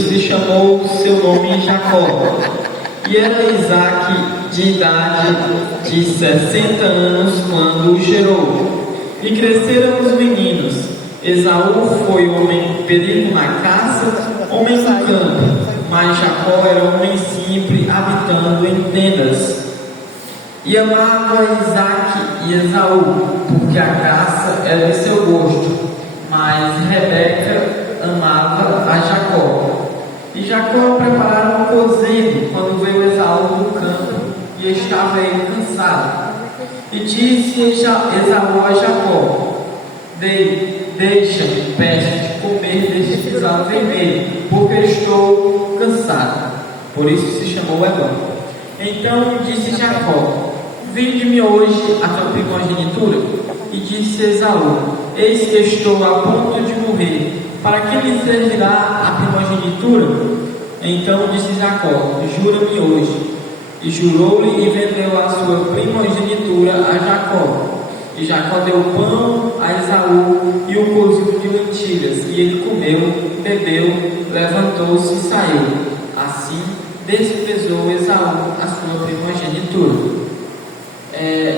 isso se chamou seu nome Jacó. E era Isaque de idade de 60 anos quando o gerou. E cresceram os meninos. Esaú foi homem perigo na caça, homem no campo, mas Jacó era homem simples, habitando em tendas. E amava Isaque e Esaú, porque a caça era de seu gosto, mas Rebeca amava a Jacó. E Jacó preparara um cozendo quando veio Esaú do campo, e estava ele cansado. E disse Esaú a Jacó: Deixa-me, peço-te comer deste guisado vermelho, porque estou cansado. Por isso se chamou Edom. Então disse Jacó: Vinde-me hoje a tua primogenitura. E disse Esaú: Eis que estou a ponto de morrer, para que me servirá a primogenitura? Então disse Jacó: Jura-me hoje. E jurou-lhe e vendeu a sua primogenitura a Jacó. E Jacó deu pão a Esaú e o cozido de lentilhas, e ele comeu, bebeu, levantou-se e saiu. Assim desprezou Esaú a sua primogenitura.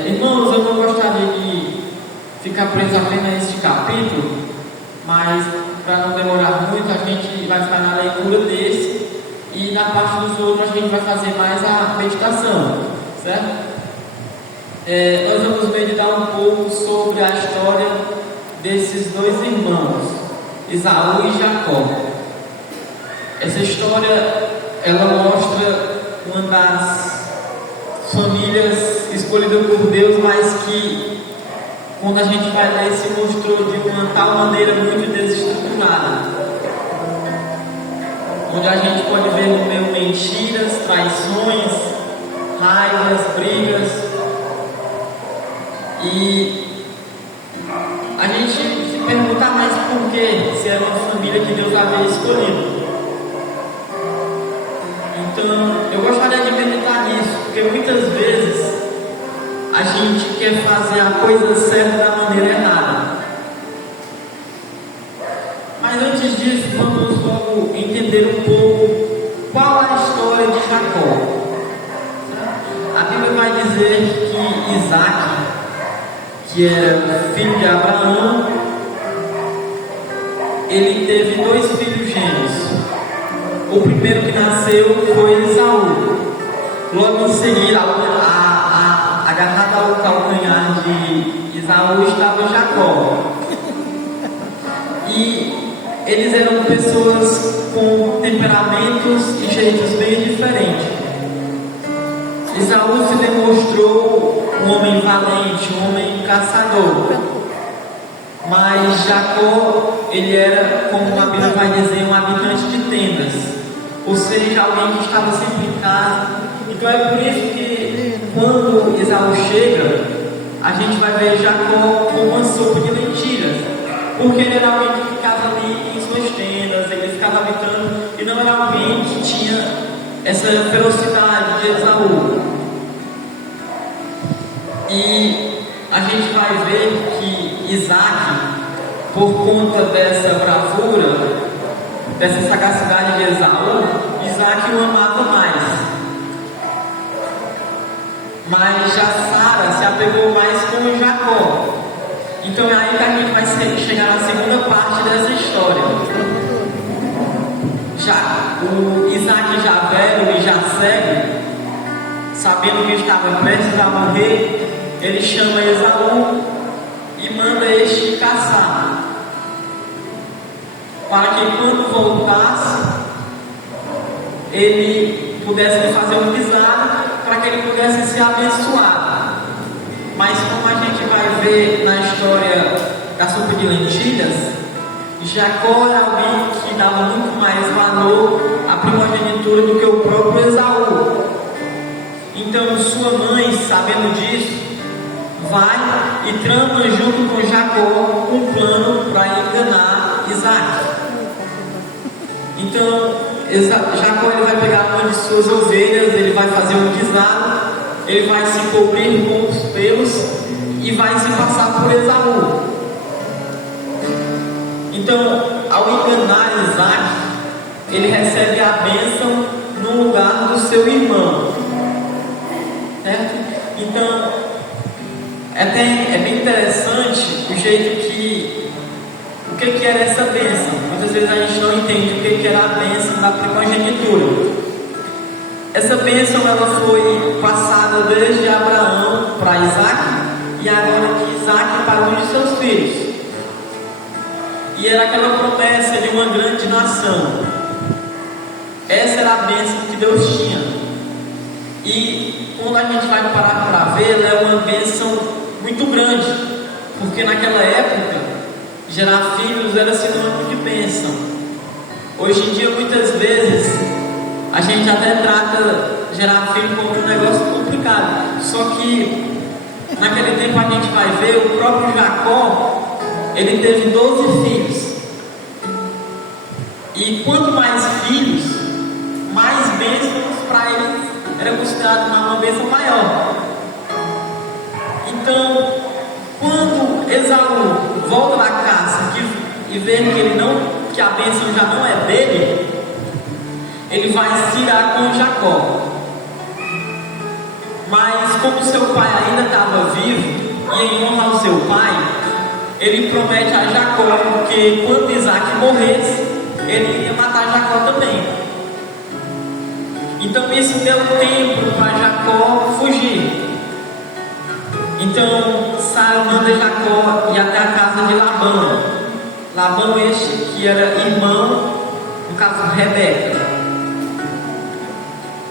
Irmãos, eu não gostaria de ficar preso apenas a este capítulo, mas para não demorar muito, a gente vai ficar na leitura desse, e na parte dos outros a gente vai fazer mais a meditação, certo? Nós vamos meditar um pouco sobre a história desses dois irmãos, Esaú e Jacó. Essa história, ela mostra uma das famílias escolhidas por Deus, mas que, quando a gente vai ler, se mostrou de uma tal maneira muito desestruturada, onde a gente pode ver no meio mentiras, traições, raivas, brigas. E a gente se pergunta mais por quê, se era uma família que Deus havia escolhido. Então, eu gostaria de meditar nisso, porque muitas vezes a gente quer fazer a coisa certa da maneira errada. Mas antes disso, vamos logo entender um pouco qual a história de Jacó. A Bíblia vai dizer que Isaque, que era filho de Abraão, ele teve dois filhos gêmeos. O primeiro que nasceu foi Esaú. Logo em seguida, agarrado ao calcanhar de Esaú estava Jacó. E eles eram pessoas com temperamentos e jeitos bem diferentes. Esaú se demonstrou um homem valente, um homem caçador. Mas Jacó, ele era, como a Bíblia vai dizer, um habitante de tendas. Ou seja, alguém que estava sempre em casa. Então é por isso que, quando Esaú chega, a gente vai ver Jacó com uma sopa de lentilhas. Porque ele era alguém que ficava ali em suas tendas, ele ficava habitando, e não era alguém que tinha essa ferocidade de Esaú. E a gente vai ver que Isaque, por conta dessa bravura, dessa sagacidade de Esaú, Isaque o amava mais. Mas já Sara se apegou mais com Jacó. Então é aí que a gente vai chegar na segunda parte dessa história. Já o Isaque, já velho e já cego, sabendo que estava prestes a morrer, ele chama Esaú e manda este caçar, para que quando voltasse, ele pudesse fazer um guisado, para que ele pudesse ser abençoado. Mas como a gente vai ver na história da sopa de lentilhas, Jacó era alguém que dava muito mais valor à primogenitura do que o próprio Esaú. Então sua mãe, sabendo disso, vai e trama junto com Jacó um plano para enganar Isaque. Então Jacó, ele vai pegar uma de suas ovelhas, ele vai fazer um guisado, ele vai se cobrir com os pelos e vai se passar por Esaú. Então, ao enganar Isaque, ele recebe a bênção no lugar do seu irmão, certo? Então é bem interessante o jeito o que era essa bênção. Muitas vezes a gente não entende o que era a bênção da primogenitura. Essa bênção ela foi passada desde Abraão para Isaac, e agora de Isaac para um de seus filhos. E era aquela promessa de uma grande nação. Essa era a bênção que Deus tinha. E quando a gente vai parar para ver, ela é uma bênção muito grande, porque naquela época gerar filhos era sinônimo de bênção. Hoje em dia, muitas vezes, a gente até trata gerar filho como um negócio complicado. Só que naquele tempo a gente vai ver o próprio Jacó, ele teve 12 filhos. E quanto mais filhos, mais bênçãos para ele era considerado uma bênção maior. Então, quando Esaú volta da caça e vê que a bênção já não é dele, ele vai se irar com Jacó. Mas como seu pai ainda estava vivo, e em honra ao seu pai, ele promete a Jacó que quando Isaac morresse, ele iria matar Jacó também. Então isso deu tempo para Jacó fugir. Então Sara manda Jacó ir até a casa de Labão. Labão este que era irmão, no caso Rebeca.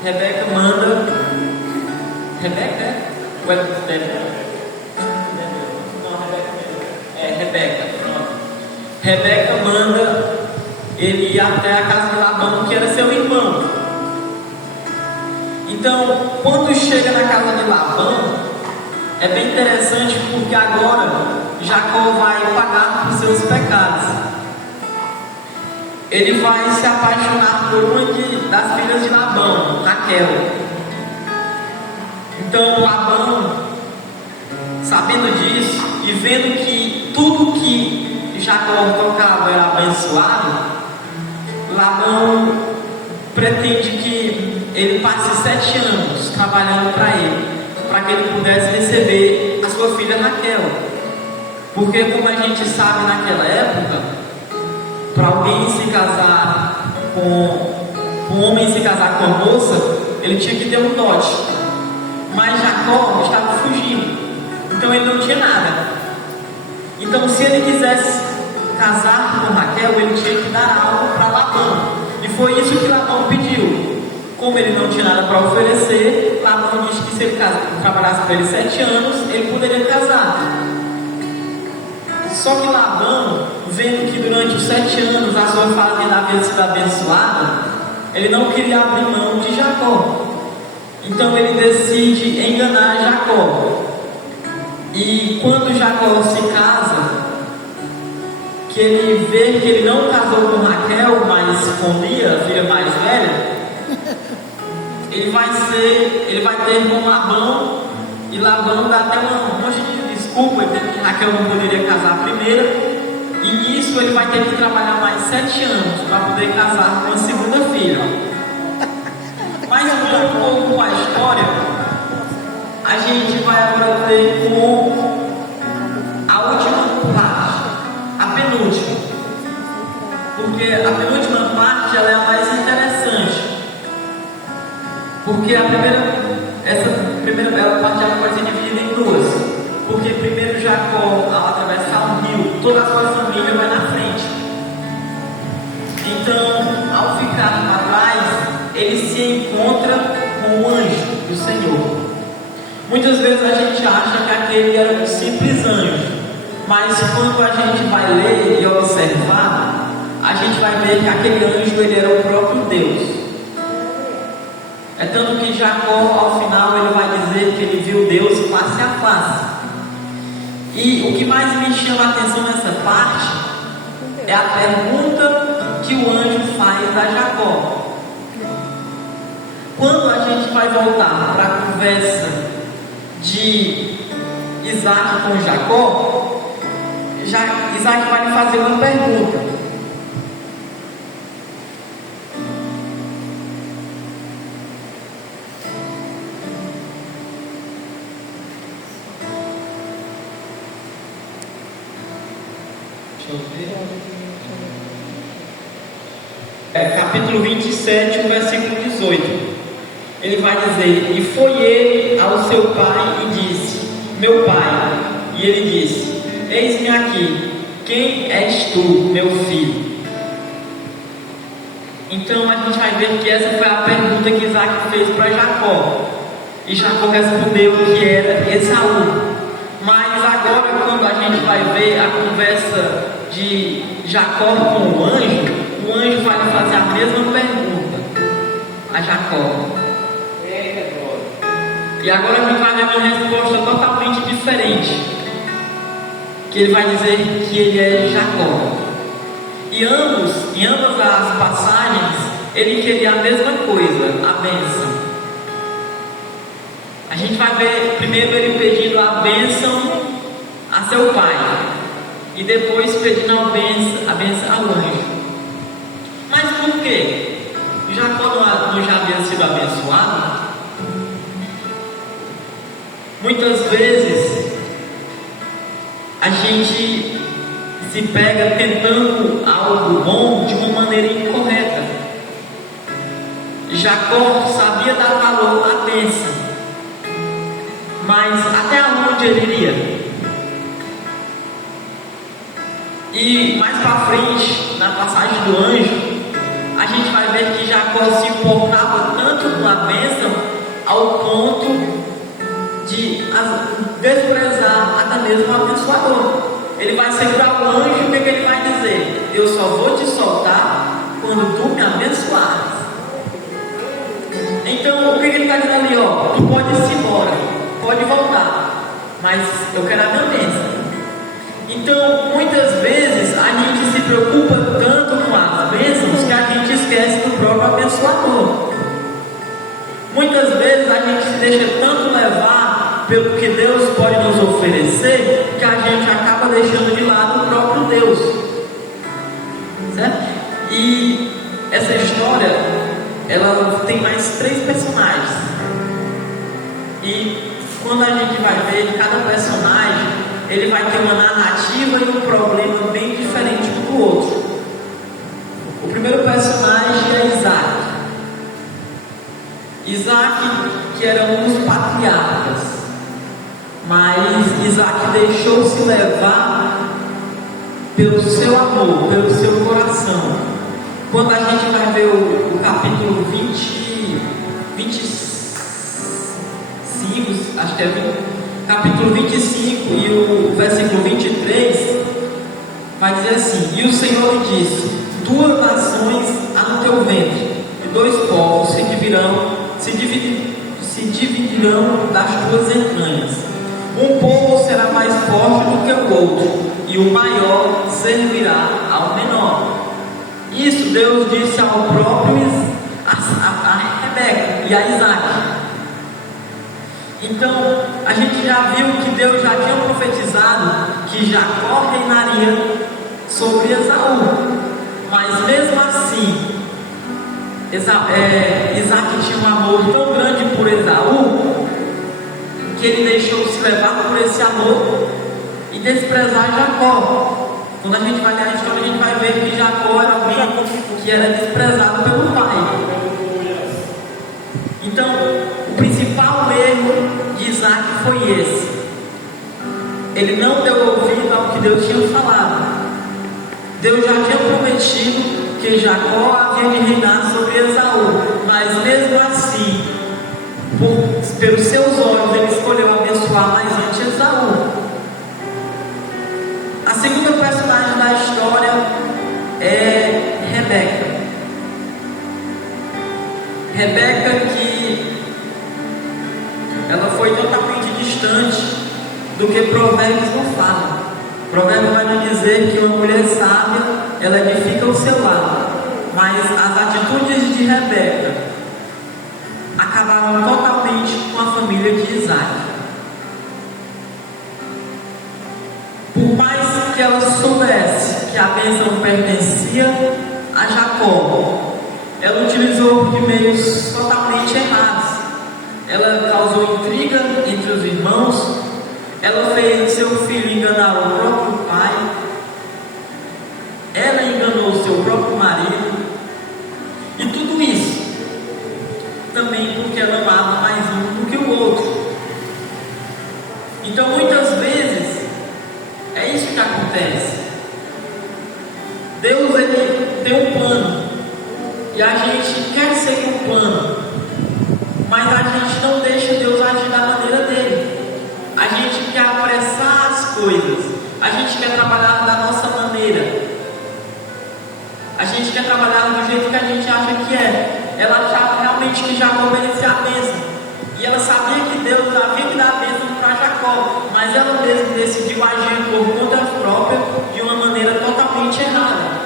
Rebeca manda. Rebeca é? Ou é Rebeca? Não, Rebeca mesmo. É Rebeca, pronto. Rebeca manda ele ir até a casa de Labão, que era seu irmão. Então, quando chega na casa de Labão, é bem interessante porque agora Jacó vai pagar por seus pecados. Ele vai se apaixonar por uma das filhas de Labão, Raquel. Então Labão, sabendo disso e vendo que tudo que Jacó tocava era abençoado, Labão pretende que ele passe 7 anos trabalhando para ele, para que ele pudesse receber a sua filha Raquel. Porque, como a gente sabe, naquela época, para alguém se casar um homem se casar com a moça, ele tinha que ter um dote. Mas Jacó estava fugindo, então ele não tinha nada. Então, se ele quisesse casar com Raquel, ele tinha que dar algo para Labão. E foi isso que Labão pediu. Como ele não tinha nada para oferecer, Labão disse que se ele trabalhasse para ele 7 anos, ele poderia casar. Só que Labão, vendo que durante os 7 anos a sua família havia sido abençoada, ele não queria abrir mão de Jacó. Então ele decide enganar Jacó. E quando Jacó se casa, que ele vê que ele não casou com Raquel, mas com Lia, a filha mais velha, ele vai ter com Labão, e Labão dá até um monte de desculpa, dizendo que Raquel não poderia casar primeiro, e nisso ele vai ter que trabalhar mais 7 anos para poder casar com a segunda filha. Mas mudando um pouco a história, a gente vai agora ter com a última parte, a penúltima, porque a penúltima parte ela é a mais interessante. Porque essa primeira parte ela pode ser dividida em duas. Porque primeiro Jacó, ao atravessar um rio, toda a sua família vai na frente. Então, ao ficar para trás, ele se encontra com o anjo do Senhor. Muitas vezes a gente acha que aquele era um simples anjo, mas quando a gente vai ler e observar, a gente vai ver que aquele anjo ele era o próprio Deus. É tanto que Jacó, ao final, ele vai dizer que ele viu Deus face a face. E o que mais me chama a atenção nessa parte é a pergunta que o anjo faz a Jacó. Quando a gente vai voltar para a conversa de Isaac com Jacó, Isaac vai lhe fazer uma pergunta. eu ver. Capítulo 27, o versículo 18. Ele vai dizer: e foi ele ao seu pai e disse: meu pai. E ele disse: eis-me aqui, quem és tu, meu filho? Então a gente vai ver que essa foi a pergunta que Isaac fez para Jacó. E Jacó respondeu que era Esaú. Mas agora, quando a gente vai ver a conversa de Jacó com o anjo vai fazer a mesma pergunta a Jacó. E agora a gente vai ver uma resposta totalmente diferente. Que ele vai dizer que ele é Jacó. E em ambas as passagens, ele queria a mesma coisa, a bênção. A gente vai ver primeiro ele pedindo a bênção a seu pai. E depois pedindo a bênção ao anjo. Mas por quê? Jacó não já havia sido abençoado? Muitas vezes a gente se pega tentando algo bom de uma maneira incorreta. Jacó sabia dar valor à bênção, mas até onde ele iria? E mais para frente, na passagem do anjo, a gente vai ver que Jacó se importava tanto com a bênção ao ponto de desprezar até mesmo o abençoador. Ele vai segurar o anjo e o que ele vai dizer? Eu só vou te soltar quando tu me abençoares. Então o que ele está dizendo ali? Tu pode ir embora, pode voltar, mas eu quero a minha bênção. Então muitas vezes a gente se preocupa tanto com as bênçãos que a gente esquece do próprio abençoador. Muitas vezes a gente se deixa tanto levar pelo que Deus pode nos oferecer que a gente acaba deixando de lado o próprio Deus, certo? E essa história ela tem mais 3 personagens, e quando a gente vai ver cada personagem, ele vai ter uma narrativa e um problema bem diferente um do outro. O primeiro personagem é Isaac, que era um dos patriarcas. Mas Isaac deixou-se levar pelo seu amor, pelo seu coração. Quando a gente vai ver o capítulo 25, acho que é capítulo 25 e o versículo 23, vai dizer assim: e o Senhor lhe disse: 2 nações há no teu ventre, e 2 povos se dividirão das tuas entranhas. Um povo será mais forte do que o outro, e o maior servirá ao menor. Isso Deus disse ao próprio a Rebeca e a Isaac. Então a gente já viu que Deus já tinha profetizado que Jacó reinaria sobre Esaú. Mas mesmo assim, Isaac tinha um amor tão grande por Esaú que ele deixou se levar por esse amor e desprezar Jacó. Quando a gente vai ler a história, a gente vai ver que Jacó era alguém que era desprezado pelo pai. Então, o principal erro de Isaac foi esse: ele não deu ouvido ao que Deus tinha falado. Deus já tinha prometido que Jacó havia de reinar sobre Esaú, mas mesmo assim, pelos seus olhos, ele escolheu abençoar mais antes Esaú. A segunda personagem da história é Rebeca. Rebeca, que ela foi totalmente distante do que Provérbios não fala. Provérbios vai nos dizer que uma mulher sábia, ela edifica o seu lar, mas as atitudes de Rebeca acabaram totalmente com a família de Isaac. Por mais que ela soubesse que a bênção pertencia a Jacó, ela utilizou de meios totalmente errados. Ela causou intriga entre os irmãos, ela fez seu filho enganar o próprio pai, o seu próprio marido. E tudo isso também porque ela amava mais um do que o outro. Então muitas vezes é isso que acontece. Deus, ele tem um plano e a gente quer seguir o plano, mas a gente não deixa Deus agir da maneira dele. A gente quer apressar as coisas, a gente quer trabalhar da nossa maneira, a gente quer trabalhar do jeito que a gente acha que é. Ela achava realmente que Jacó merecia a bênção, e ela sabia que Deus havia que dar a bênção para Jacó, mas ela mesma decidiu agir por conta própria de uma maneira totalmente errada.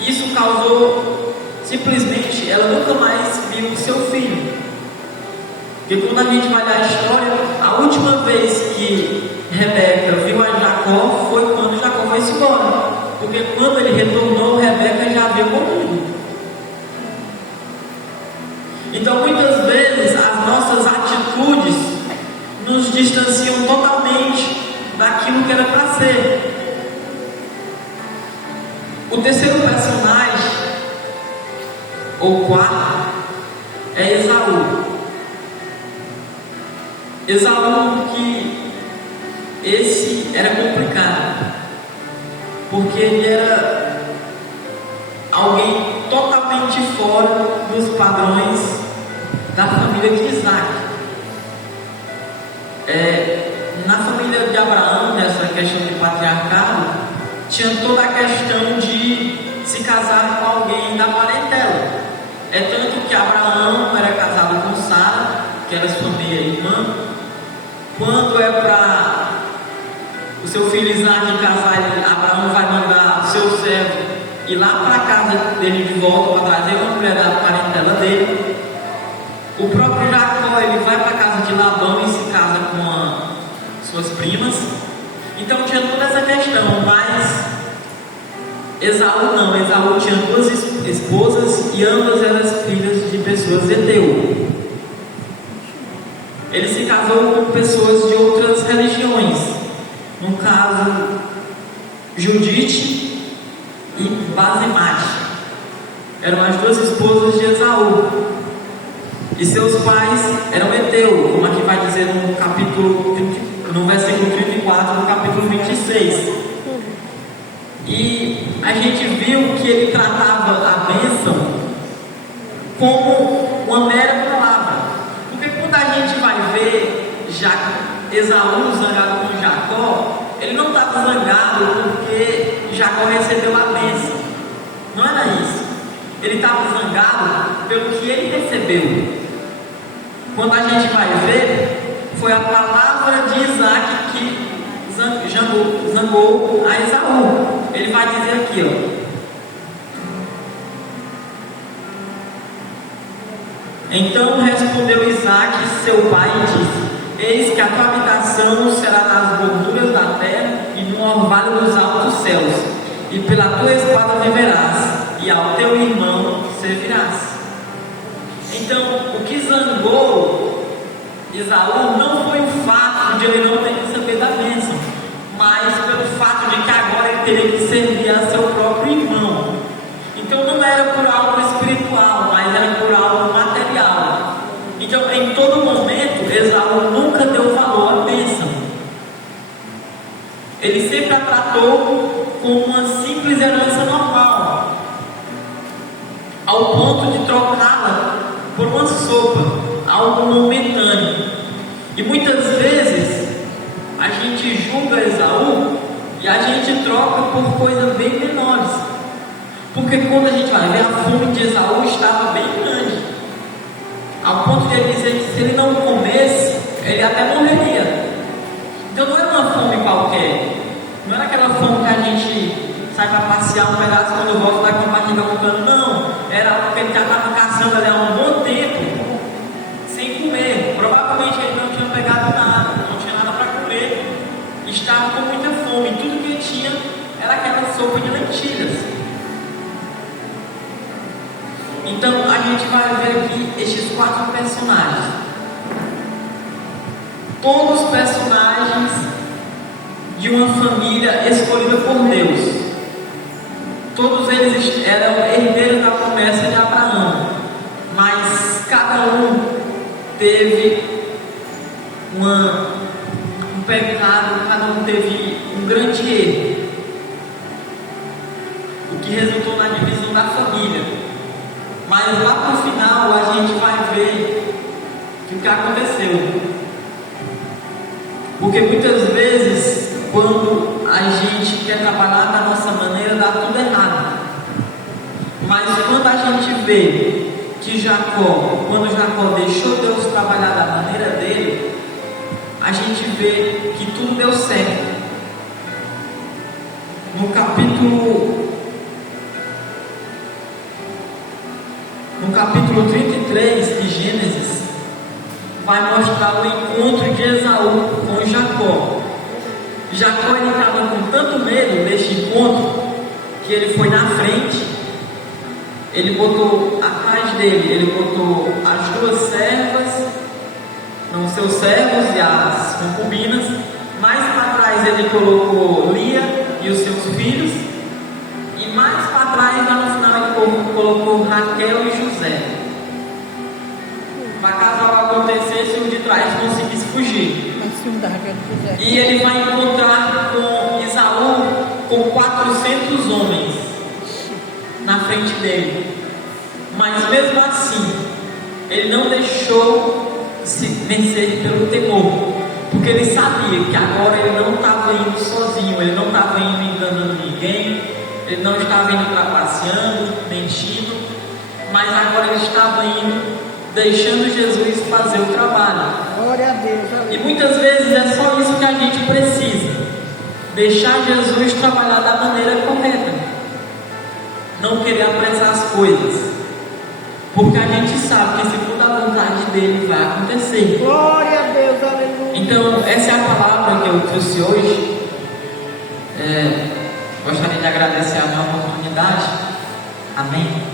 Isso causou, simplesmente, ela nunca mais viu o seu filho. Porque quando a gente vai ler a história, a última vez que Rebeca viu a Jacó foi quando Jacó foi-se embora. Porque quando ele retornou, Rebeca já havia morrido. Então muitas vezes as nossas atitudes nos distanciam totalmente daquilo que era para ser. O terceiro personagem, ou quarto, é Esaú. Esaú, que esse era complicado, porque ele era alguém totalmente fora dos padrões da família de Isaac. Na família de Abraão, nessa questão de patriarcado, tinha toda a questão de se casar com alguém da parentela. É tanto que Abraão era casado com Sara, que era sua meia-irmã. Quando é para o seu filho Isaac casar, Abraão vai mandar o seu servo ir lá para a casa dele de volta para trazer uma mulher da parentela dele. O próprio Jacó, ele vai para a casa de Labão e se casa com suas primas. Então tinha toda essa questão, mas Esaú não. Esaú tinha duas esposas e ambas eram filhas de pessoas de Eteu. Ele se casou com pessoas de outras religiões, no caso Judite e Basemate. Eram as duas esposas de Esaú. E seus pais eram Eteu, como aqui vai dizer no versículo 34 do capítulo 26. E a gente viu que ele tratava a bênção como uma mera palavra. Porque quando a gente vai ver Esaú zangado com Jacó, ele não estava zangado porque Jacó recebeu a bênção. Não era isso. Ele estava zangado pelo que ele recebeu. Quando a gente vai ver, foi a palavra de Isaac que zangou a Esaú. Ele vai dizer aqui, ó. Então respondeu Isaac, seu pai, e disse: eis que a tua habitação será nas gorduras da terra e no orvalho dos altos céus, e pela tua espada viverás, e ao teu irmão servirás. Então, o que zangou Esaú não foi o fato de ele não ter recebido a bênção, mas pelo fato de que agora ele teria que servir a seu próprio irmão. Então não era por algo espiritual, mas era por algo material. Então, em todo momento, Esaú nunca deu valor à bênção. Ele sempre a tratou como uma simples herança normal, ao ponto de trocá-la por uma sopa, algo momentâneo. E muitas vezes a gente julga Esaú e a gente troca por coisas bem menores. Porque quando a gente vai ver, a fome de Esaú estava bem grande, ao ponto de ele dizer que se ele não comesse, ele até morreria. Então não era uma fome qualquer, não era aquela fome que a gente sai para passear um pedaço quando volta está com a barriga roncando, não. Era porque ele já estava caçando ali há um bom tempo sem comer. Provavelmente ele não tinha pegado nada, não tinha nada para comer, estava com muita fome. Tudo que ele tinha era aquela sopa de lentilhas. Então a gente vai ver aqui estes 4 personagens, todos personagens de uma família escolhida por Deus. Todos eles eram herdeiros da promessa de Abraão, mas cada um teve um pecado, cada um teve um grande erro, o que resultou na divisão da família. Mas lá no final a gente vai ver o que aconteceu, porque muitas vezes quando a gente quer trabalhar da nossa maneira, dá tudo errado. Mas quando a gente vê que quando Jacó deixou Deus trabalhar da maneira dele, a gente vê que tudo deu certo. No capítulo 33 de Gênesis, vai mostrar o encontro de Esaú com Jacó. Jacó estava com tanto medo deste encontro que ele foi na frente. Ele botou atrás dele, ele botou as duas servas, não, seus servos e as concubinas. Mais para trás ele colocou Lia e os seus filhos, e mais para trás, lá no final, ele colocou Raquel e José, para caso algo acontecesse, o de trás conseguisse fugir. E ele vai encontrar com Esaú com 400 homens na frente dele. Mas mesmo assim, ele não deixou se vencer pelo temor, porque ele sabia que agora ele não estava indo sozinho, ele não estava indo enganando ninguém, ele não estava indo trapaceando, mentindo, mas agora ele estava indo deixando Jesus fazer o trabalho. Glória a Deus. E muitas vezes é só isso que a gente precisa: deixar Jesus trabalhar da maneira correta, não querer apressar as coisas, porque a gente sabe que segundo a vontade dele vai acontecer. Glória a Deus, aleluia. Então essa é a palavra que eu trouxe hoje. Gostaria de agradecer a minha oportunidade. Amém.